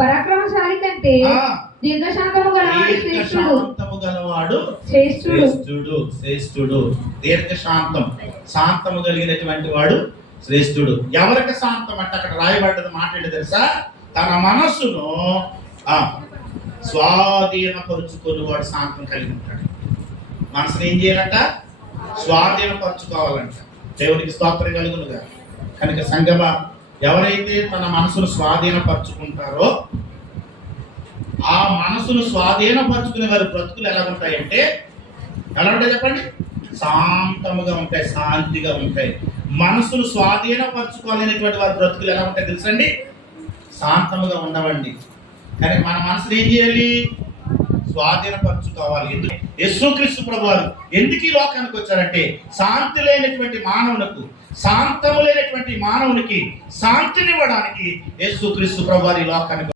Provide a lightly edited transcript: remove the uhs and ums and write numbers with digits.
పరాక్రమశాలి కంటే దీర్ఘశాంతము గలవాడు శ్రేష్ఠుడు. దీర్ఘశాంతం, శాంతము కలిగినటువంటి వాడు శ్రేష్ఠుడు. ఎవరికి శాంతం అంటే అక్కడ రాయబడ్డది మాట ఏంటి తెలుసా? తన మనస్సును స్వాధీనపరుచుకుని వాడు శాంతం కలిగి ఉంటాడు. మనసును ఏం చేయాలంట? స్వాధీనపరచుకోవాలంట. దేవునికి స్తోత్రం కలుగునుగా. కనుక సంగమ, ఎవరైతే తన మనసును స్వాధీనపరచుకుంటారో ఆ మనసును స్వాధీనపరచుకునే వారి బ్రతుకులు ఎలా ఉంటాయంటే, ఎలా ఉంటాయి చెప్పండి? శాంతముగా ఉంటాయి, శాంతిగా ఉంటాయి. మనసును స్వాధీనపరచుకోవాలనేటువంటి వారి బ్రతుకులు ఎలా ఉంటాయి తెలుసండి? శాంతముగా ఉండవండి. కానీ మన మనసును ఏం చేయాలి? స్వాధీనపరచుకోవాలి. ఎందుకు? యేసుక్రీస్తు ప్రభువారు ఎందుకు ఈ లోకానికి వచ్చారంటే, శాంతి లేనటువంటి మానవులకు, శాంతము లేనటువంటి మానవునికి శాంతినివ్వడానికి యేసుక్రీస్తు ప్రభువారు ఈ లోకానికి